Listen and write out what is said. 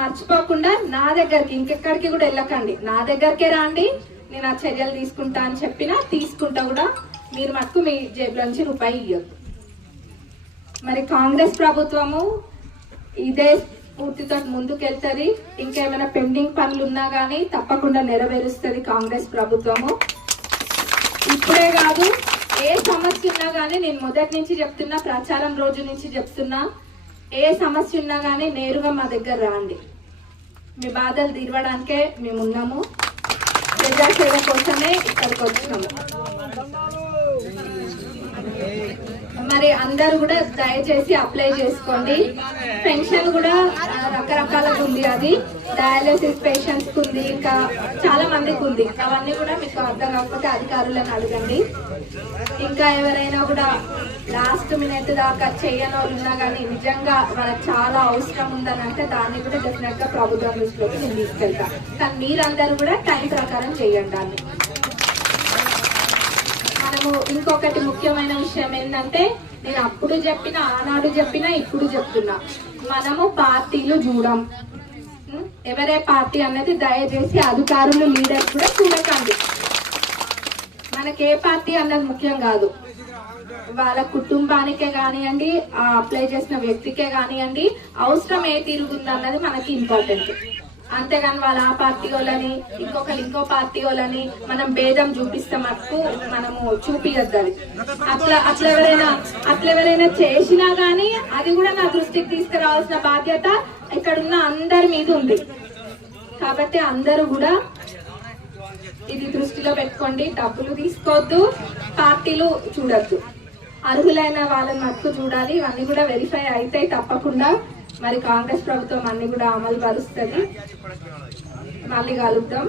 మర్చిపోకుండా నా దగ్గరికి ఇంకెక్కడికి కూడా వెళ్ళకండి, నా దగ్గరకే రాండి, నేను ఆ చర్యలు తీసుకుంటా అని చెప్పినా తీసుకుంటా కూడా. మీరు మటుకు మీ జేబులో నుంచి రూపాయి ఇవ్వద్దు. మరి కాంగ్రెస్ ప్రభుత్వము ఇదే స్ఫూర్తితో ముందుకెళ్తుంది. ఇంకేమైనా పెండింగ్ పనులు ఉన్నా కానీ తప్పకుండా నెరవేరుస్తుంది కాంగ్రెస్ ప్రభుత్వము. ఇప్పుడే కాదు, ఏ సమస్య ఉన్నా కానీ నేను మొదటి నుంచి చెప్తున్నా, ప్రచారం రోజు నుంచి చెప్తున్నా, ఏ సమస్య ఉన్నా కానీ నేరుగా మా దగ్గర రాండి. మీ బాధలు తీరవడానికే మేము ఉన్నాము, ప్రజాసేవ కోసమే ఇక్కడికి వచ్చినాము. మరి అందరూ కూడా దయచేసి అప్లై చేసుకోండి. పెన్షన్ కూడా రకరకాలుగా ఉంది, అది డయాలసిస్ పేషెంట్స్ ఉంది, ఇంకా చాలా మందికి ఉంది. అవన్నీ కూడా మీకు అర్థం కాకపోతే అధికారులను అడగండి. ఇంకా ఎవరైనా కూడా లాస్ట్ మినిట్ దాకా చేయని వాళ్ళు ఉన్నా కానీ నిజంగా వాళ్ళకి చాలా అవసరం ఉందని అంటే దాన్ని కూడా డెఫినెట్ గా ప్రభుత్వం దృష్టిలోకి నేను తీసుకెళ్తా. కానీ మీరందరూ కూడా టైం ప్రకారం చేయండి దాన్ని. మనము ఇంకొకటి ముఖ్యమైన విషయం ఏంటంటే, నేను అప్పుడు చెప్పినా, ఆనాడు చెప్పినా, ఇప్పుడు చెప్తున్నా, మనము పార్టీలు చూడం. ఎవరే పార్టీ అన్నది దయచేసి అధికారులు, లీడర్స్ కూడా చూడకండి. మనకి ఏ పార్టీ అన్నది ముఖ్యం కాదు, వాళ్ళ కుటుంబానికే కానివ్వండి, ఆ అప్లై చేసిన వ్యక్తికే కానివ్వండి, అవసరం ఏ తిరుగుంది అన్నది మనకి ఇంపార్టెంట్. అంతేగాని వాళ్ళ ఆ పార్టీ వాళ్ళని, ఇంకో పార్టీ వాళ్ళని మనం భేదం చూపిస్తే మటుకు మనము చూపియద్దు. అట్లా ఎవరైనా చేసినా గానీ అది కూడా నా దృష్టికి తీసుకురావాల్సిన బాధ్యత ఇక్కడున్న అందరి మీద ఉంది. కాబట్టి అందరూ కూడా ఇది దృష్టిలో పెట్టుకోండి. డబ్బులు తీసుకోవద్దు, పార్టీలు చూడొద్దు, అర్హులైన వాళ్ళని మటుకు చూడాలి. ఇవన్నీ కూడా వెరిఫై అయితే తప్పకుండా మరి కాంగ్రెస్ ప్రభుత్వం అన్ని కూడా అమలు పరుస్తుంది. మళ్ళీ కలుద్దాం.